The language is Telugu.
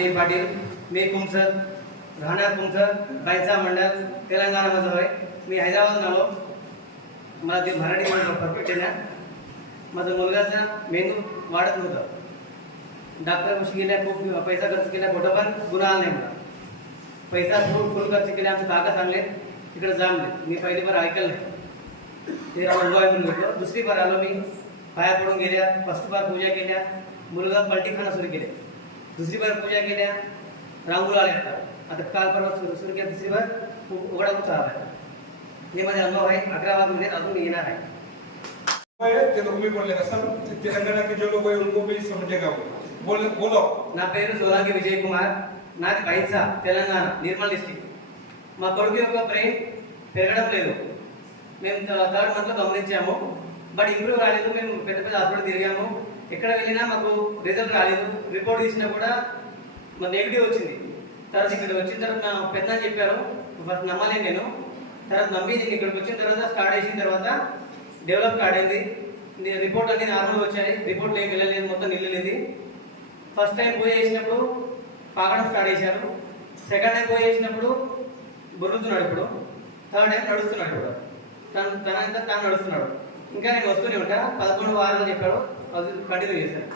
विजय पाटील, मी कुमसर, राहणार कुमसर, बायचा मंडल, तेलंगणामध्ये होय. मी हैदराबाद आलो. मला ते मराठीमध्ये परफेक्ट आहे ना. माझा मुलगाचा मेंदू वाढत नव्हता. डॉक्टरपाशी गेल्या, खूप पैसा खर्च केला, कुठं पण गुन्हा आला नाही मला. पैसा फुल खर्च केला. आमचे काका सांगले तिकडे जामले. मी पहिली बार ऐकलं नाही. ते अनुभव आहे म्हणून घेतलं. दुसरी बार आलो मी, पाया पडून गेल्या, फर्स्ट बार पूजा केल्या, मुलगा पलटी खाणं सुरू केले. दुसरी बार पूजा केल्या, रांगोळी आल्या. आता काल परवा सुरू केल्या. दुसरी बार उघडा खूप चालला आहे. हे माझे अनुभव आहे. 11 बार अजून येणार आहे. तेलुगु में बोलने का सब तेलंगाना के जो लोग हैं उनको भी समझेगा वो बोलो నా పేరు సోలంకి విజయ్ కుమార్, నాది బైన్సా, తెలంగాణ, నిర్మల్ డిస్ట్రిక్ట్. మా కొడుకు యొక్క బ్రెయిన్ పెరగడం లేదు. మేము థర్డ్ మంత్లో గమనించాము, బట్ ఇంప్రూవ్ రాలేదు. మేము పెద్ద పెద్ద హాస్పిటల్ తిరిగాము, ఎక్కడ వెళ్ళినా మాకు రిజల్ట్ రాలేదు. రిపోర్ట్ తీసినా కూడా మాకు నెగిటివ్ వచ్చింది. తర్వాత ఇక్కడ వచ్చిన తర్వాత నా పెద్ద చెప్పారు, ఫస్ట్ నమ్మలేదు నేను. తర్వాత నమ్మి నేను ఇక్కడికి వచ్చిన తర్వాత స్టార్ట్ చేసిన తర్వాత డెవలప్ కాడింది. రిపోర్ట్ అన్ని నార్మల్గా వచ్చాయి. రిపోర్ట్లు ఏం వెళ్ళలేదు, మొత్తం నిల్లలేదు. ఫస్ట్ టైం పోయి చేసినప్పుడు పాకడం స్టార్ట్ చేశారు. సెకండ్ టైం పోయి చేసినప్పుడు బొర్రుతున్నాడు. ఇప్పుడు థర్డ్ టైం నడుస్తున్నాడు. ఇప్పుడు తనంతా తాను నడుస్తున్నాడు. ఇంకా నేను వస్తూనే ఉంటా. 11 వారాలు చెప్పాడు, అది కంటిన్యూ చేశాను.